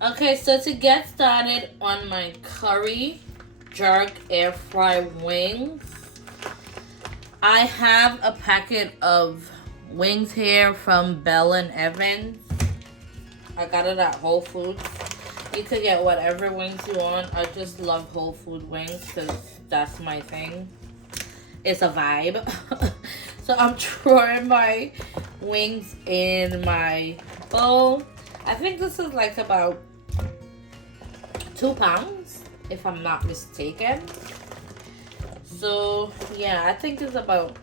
Okay, so to get started on my curry jerk air fry wings, I have a packet of wings here from Bell and Evans. I got it at Whole Foods. You could get whatever wings you want. I just love Whole Food wings because that's my thing. It's a vibe. So I'm throwing my wings in my bowl. I think this is like about 2 pounds, if I'm not mistaken. So yeah, I think it's about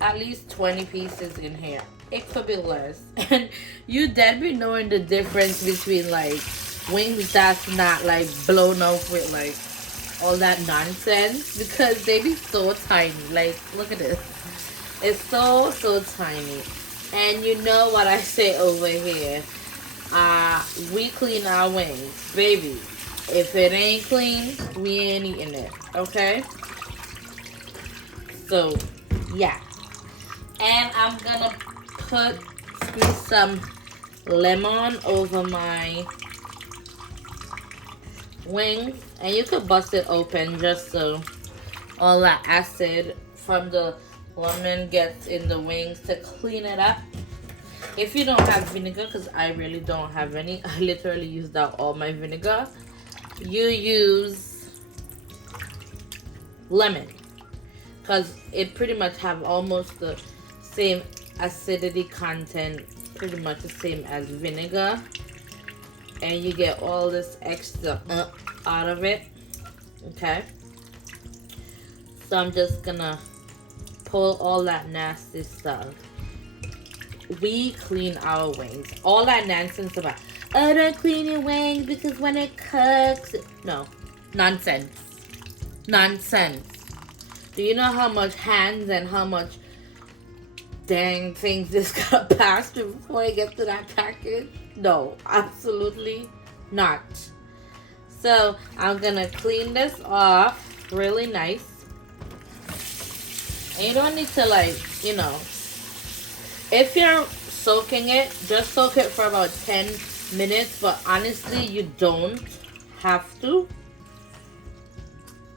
at least 20 pieces in here. It could be less. And you dead be knowing the difference between like wings that's not like blown up with like all that nonsense, because they be so tiny. Like, look at this. It's so tiny. And you know what I say over here. We clean our wings, baby. If it ain't clean, we ain't eating it, okay? So, yeah. And I'm gonna squeeze some lemon over my wings. And you could bust it open just so all that acid from the lemon gets in the wings to clean it up. If you don't have vinegar, because I really don't have any, I literally used out all my vinegar, you use lemon, because it pretty much have almost the same acidity content, pretty much the same as vinegar, and you get all this extra out of it. Okay, so I'm just gonna pull all that nasty stuff. We clean our wings. All that nonsense about, oh, don't clean your wings because when it cooks. No, nonsense. Nonsense. Do you know how much hands and how much dang things this got past before I get to that package? No, absolutely not. So I'm gonna clean this off really nice. And you don't need to, like, you know, if you're soaking it, just soak it for about 10 minutes. But honestly, you don't have to.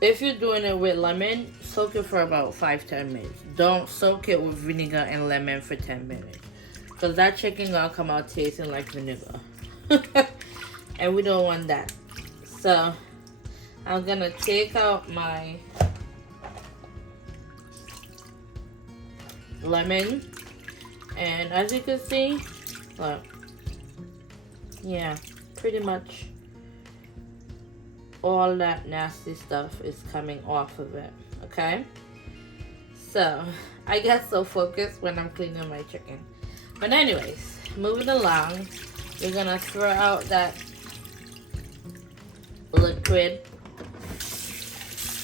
If you're doing it with lemon, soak it for about 5-10 minutes. Don't soak it with vinegar and lemon for 10 minutes. Because that chicken gonna come out tasting like vinegar. And we don't want that. So, I'm gonna take out my lemon. And as you can see, look, yeah, pretty much all that nasty stuff is coming off of it, okay? So, I get so focused when I'm cleaning my chicken. But anyways, moving along, we're gonna throw out that liquid.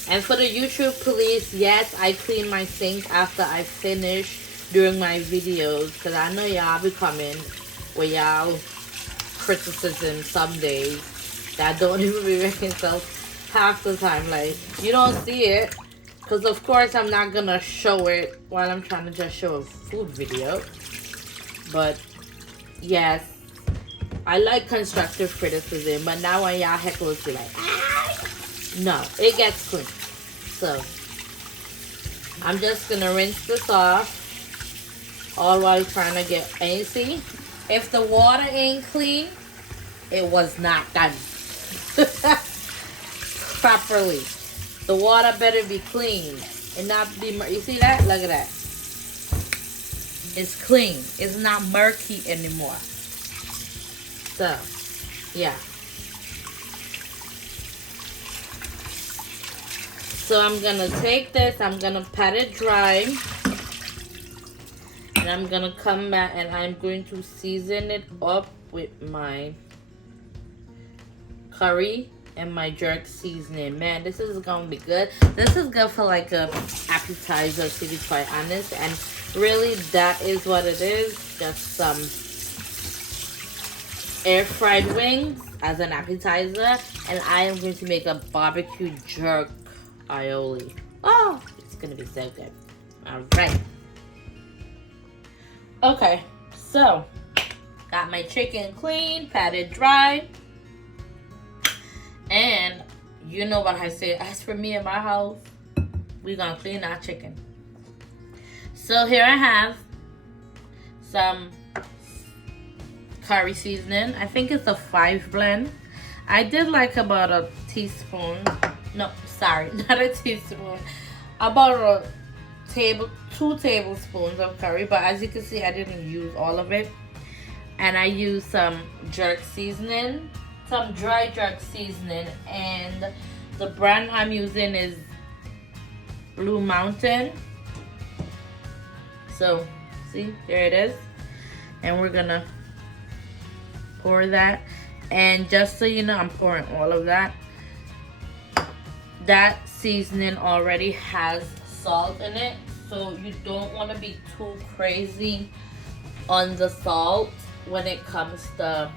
And for the YouTube police, yes, I clean my sink after I finish during my videos, because I know y'all be coming with y'all criticism some days that don't even be making sense half the time. Like, you don't see it, because of course I'm not gonna show it while I'm trying to just show a food video. But yes, I like constructive criticism, but now when y'all heckles be like, ah! No, it gets clean. So I'm just gonna rinse this off, all while trying to get, and you see, if the water ain't clean, it was not done properly. The water better be clean and not be you see that? Look at that. It's clean. It's not murky anymore. So, yeah. So I'm gonna take this, I'm gonna pat it dry. And I'm gonna come back and I'm going to season it up with my curry and my jerk seasoning. Man, this is gonna be good. This is good for like a appetizer, to be quite honest. And really, that is what it is. Just some air fried wings as an appetizer. And I am going to make a barbecue jerk aioli. Oh, it's gonna be so good. All right. Okay, so Got my chicken clean, patted dry. And you know what I say. As for me and my house, we gonna clean our chicken. So here I have some curry seasoning. I think it's a 5 blend. I did like about a teaspoon. No, sorry, not a teaspoon. About 2 tablespoons of curry. But as you can see, I didn't use all of it. And I used some jerk seasoning, some dry jerk seasoning, and the brand I'm using is Blue Mountain. So, see, there it is. And we're gonna pour that. And just so you know, I'm pouring all of that. That seasoning already has salt in it, so you don't want to be too crazy on the salt when it comes to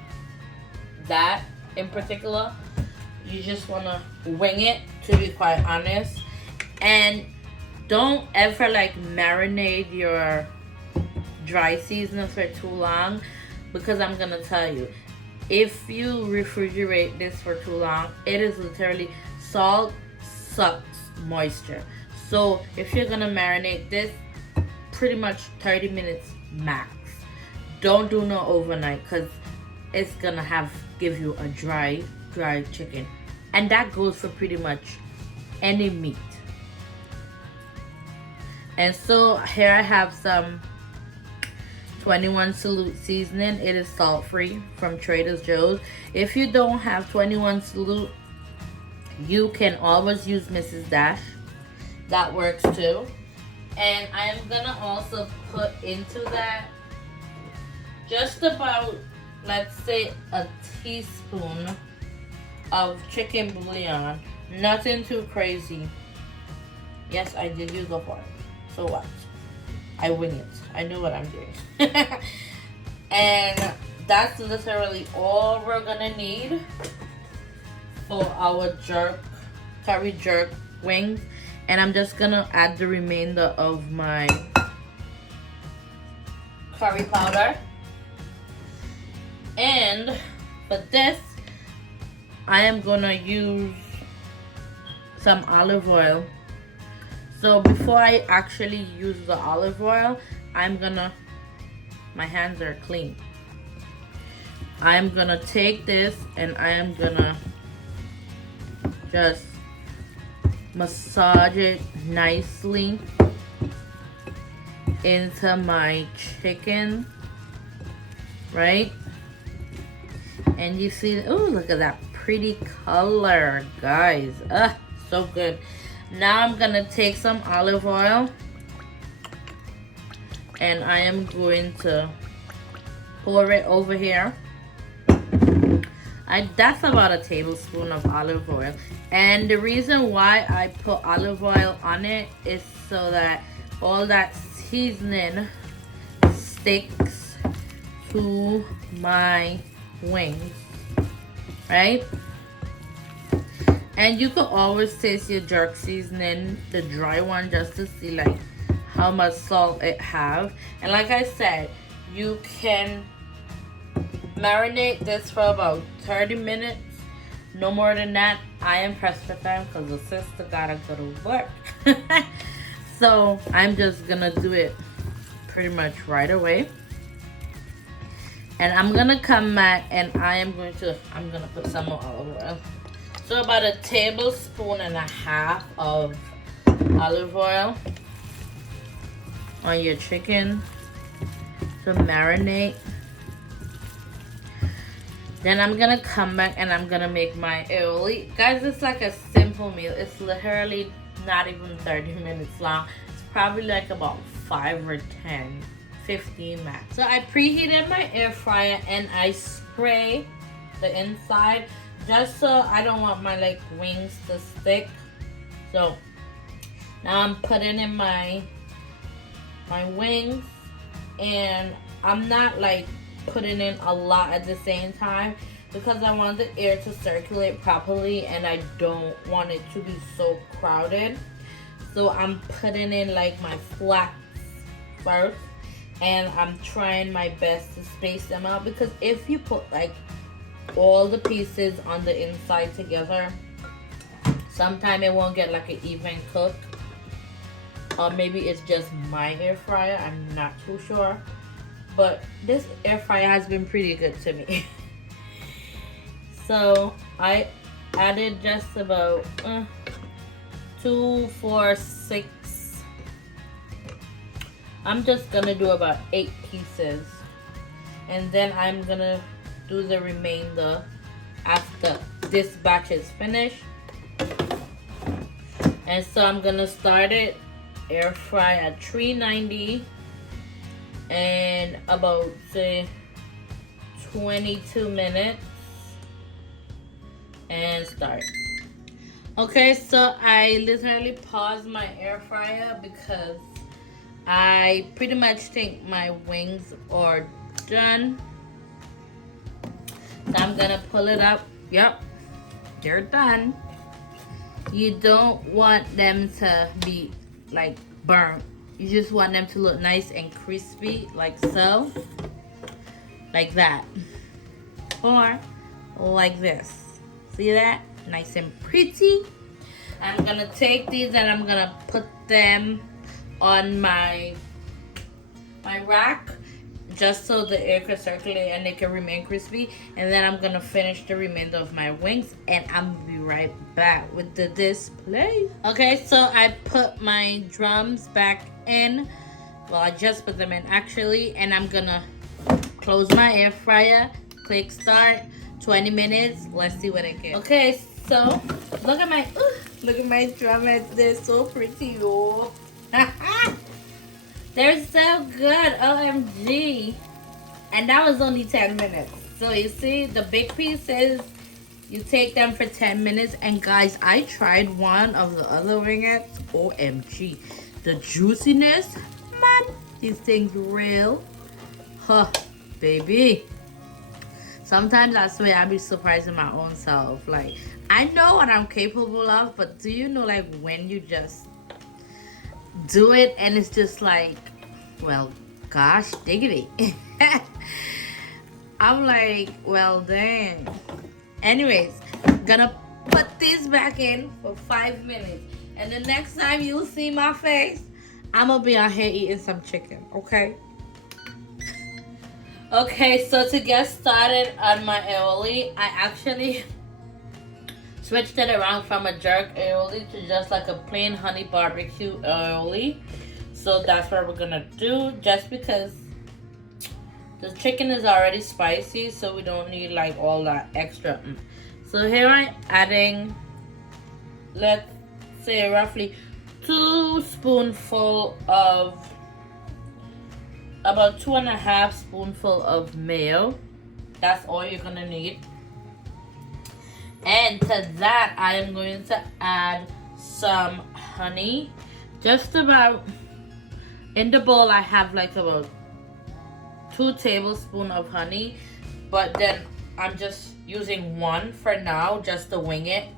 that in particular. You just want to wing it, to be quite honest. And don't ever like marinate your dry seasoning for too long, because I'm gonna tell you, if you refrigerate this for too long, it is literally, salt sucks moisture. So if you're gonna marinate this, pretty much 30 minutes max. Don't do no overnight, because it's gonna give you a dry chicken. And that goes for pretty much any meat. And so here I have some 21 Salute seasoning. It is salt free from Trader Joe's. If you don't have 21 Salute, you can always use Mrs. Dash. That works too. And I'm gonna also put into that just about, let's say, a teaspoon of chicken bouillon. Nothing too crazy. Yes, I did use the fork. So what? I wing it. I know what I'm doing. And that's literally all we're gonna need for our curry jerk wings. And I'm just gonna add the remainder of my curry powder. And for this, I am gonna use some olive oil. So before I actually use the olive oil, my hands are clean. I'm gonna take this and I am gonna just massage it nicely into my chicken, right? And you see, oh, look at that pretty color, guys. So good. Now I'm gonna take some olive oil and I am going to pour it over here. That's about a tablespoon of olive oil. And the reason why I put olive oil on it is so that all that seasoning sticks to my wings, right? And you can always taste your jerk seasoning, the dry one, just to see like how much salt it have. And like I said, you can marinate this for about 30 minutes, no more than that. I am pressed for time because the sister gotta go to work. So I'm just gonna do it pretty much right away. And I'm gonna come back and I'm gonna put some more olive oil. So about a tablespoon and a half of olive oil on your chicken to marinate. Then I'm gonna come back and I'm gonna make my aioli. Guys, it's like a simple meal. It's literally not even 30 minutes long. It's probably like about 5 or 10, 15 max. So I preheated my air fryer and I spray the inside just so I don't want my like wings to stick. So now I'm putting in my wings, and I'm not like putting in a lot at the same time because I want the air to circulate properly and I don't want it to be so crowded. So I'm putting in like my flats first, and I'm trying my best to space them out, because if you put like all the pieces on the inside together, sometimes it won't get like an even cook. Or maybe it's just my air fryer, I'm not too sure. But this air fryer has been pretty good to me. So I added just about 2, 4, 6. I'm just gonna do about 8 pieces, and then I'm gonna do the remainder after this batch is finished. And so I'm gonna start it air fry at 390 and about say 22 minutes and start. Okay, so I literally paused my air fryer because I pretty much think my wings are done. So I'm gonna pull it up. Yep, they're done. You don't want them to be like burnt. You just want them to look nice and crispy, like so. Like that. Or like this. See that? Nice and pretty. I'm gonna take these and I'm gonna put them on my rack, just so the air can circulate and they can remain crispy. And then I'm gonna finish the remainder of my wings, and I'm gonna be right back with the display. Okay, so I put my drums back in. Well, I just put them in actually, and I'm gonna close my air fryer, click start, 20 minutes. Let's see what it gets. Okay, so look at my drumettes. They're so pretty, y'all. They're so good, OMG. And that was only 10 minutes. So you see the big pieces, you take them for 10 minutes. And guys, I tried one of the other wingettes. OMG. The juiciness, man, these things real. Huh, baby. Sometimes I swear I be surprising my own self. Like, I know what I'm capable of, but do you know, like, when you just do it and it's just like, well, gosh diggity. I'm like, well, dang. Anyways, gonna put these back in for 5 minutes, and the next time you see my face, I'm gonna be out here eating some chicken, okay? Okay, so to get started on my aioli, I actually switched it around from a jerk aioli to just like a plain honey barbecue aioli. So that's what we're gonna do, just because the chicken is already spicy, so we don't need like all that extra. So here I'm adding, let's say roughly 2 spoonful of, about 2.5 spoonful of mayo. That's all you're gonna need. And to that, I am going to add some honey. Just about, in the bowl, I have like about 2 tablespoons of honey. But then I'm just using 1 for now, just to wing it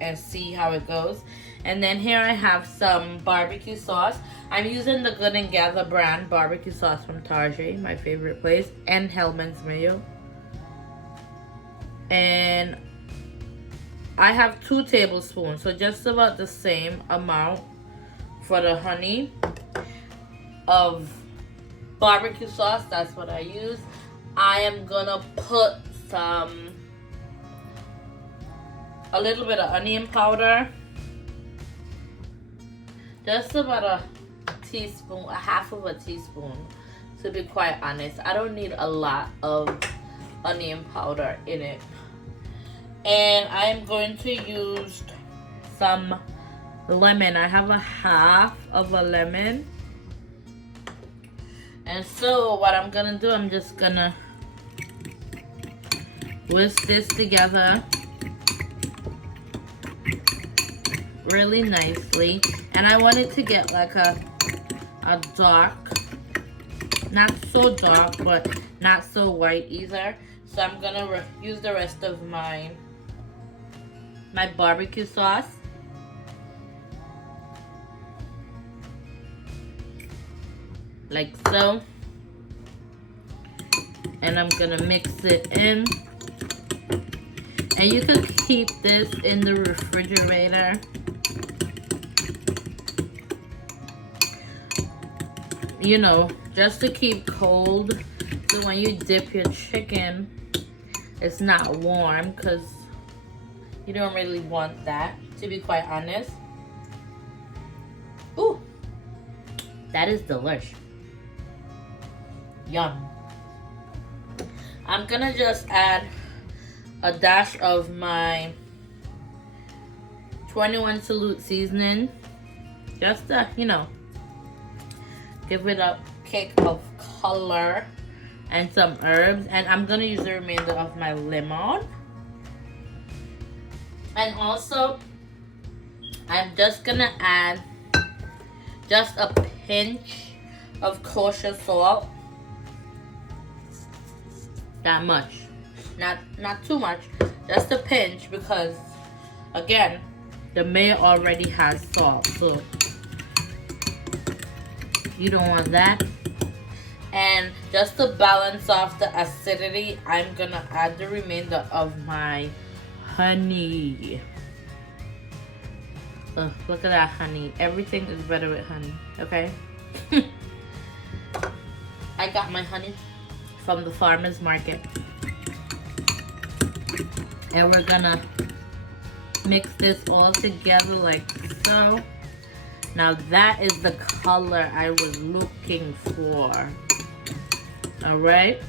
and see how it goes. And then here I have some barbecue sauce. I'm using the Good and Gather brand barbecue sauce from Target, my favorite place, and Hellmans mayo. And I have 2 tablespoons, so just about the same amount for the honey of barbecue sauce. That's what I use. I am gonna put a little bit of onion powder, just about a teaspoon, a half of a teaspoon, to be quite honest. I don't need a lot of onion powder in it. And I'm going to use some lemon. I have a half of a lemon. And so what I'm gonna do, I'm just gonna whisk this together really nicely. And I want it to get like a dark, not so dark, but not so white either. So I'm gonna use the rest of my barbecue sauce. Like so. and I'm gonna mix it in. And you could keep this in the refrigerator. You know, just to keep cold. So when you dip your chicken, it's not warm, because you don't really want that, to be quite honest. Ooh, that is delish. Yum. I'm gonna just add a dash of my 21 Salute seasoning, just to, you know, give it a kick of color, and some herbs. And I'm gonna use the remainder of my lemon. And also, I'm just gonna add just a pinch of kosher salt. That much. Not too much. Just a pinch, because again, the mayo already has salt, so you don't want that. And just to balance off the acidity, I'm gonna add the remainder of my honey. Ugh, look at that honey. Everything is better with honey, okay? I got my honey from the farmer's market. And we're gonna mix this all together like so. Now that is the color I was looking for. Alright?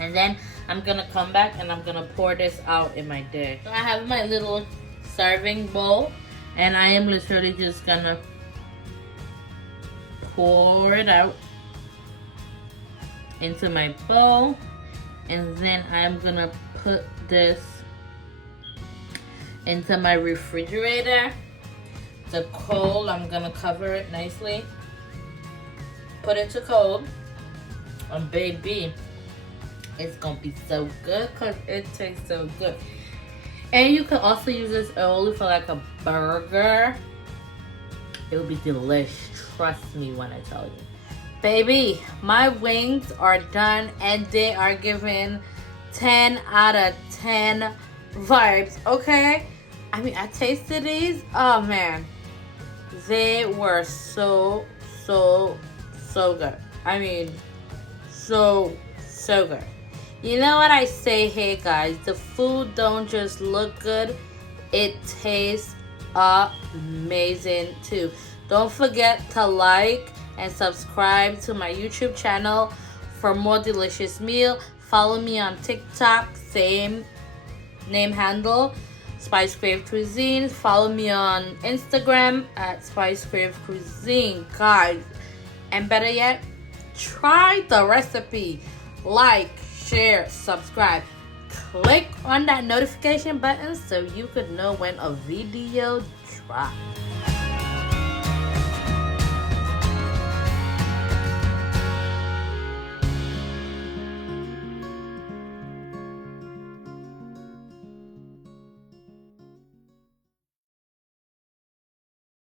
And then I'm gonna come back and I'm gonna pour this out in my dish. So I have my little serving bowl, and I am literally just gonna pour it out into my bowl. And then I'm gonna put this into my refrigerator. To cold, I'm gonna cover it nicely. Put it to cold. And baby, it's gonna be so good, because it tastes so good. And you can also use this only for like a burger. It will be delish. Trust me when I tell you. Baby, my wings are done, and they are giving 10 out of 10 vibes, okay? I mean, I tasted these. Oh man, they were so good. I mean, so good. You know what I say here, guys? The food don't just look good, it tastes amazing too. Don't forget to like and subscribe to my YouTube channel for more delicious meal. Follow me on TikTok, same name handle, Spice Crave Cuisine. Follow me on Instagram at Spice Crave Cuisine, guys. And better yet, try the recipe. Like, share, subscribe. Click on that notification button so you could know when a video drops.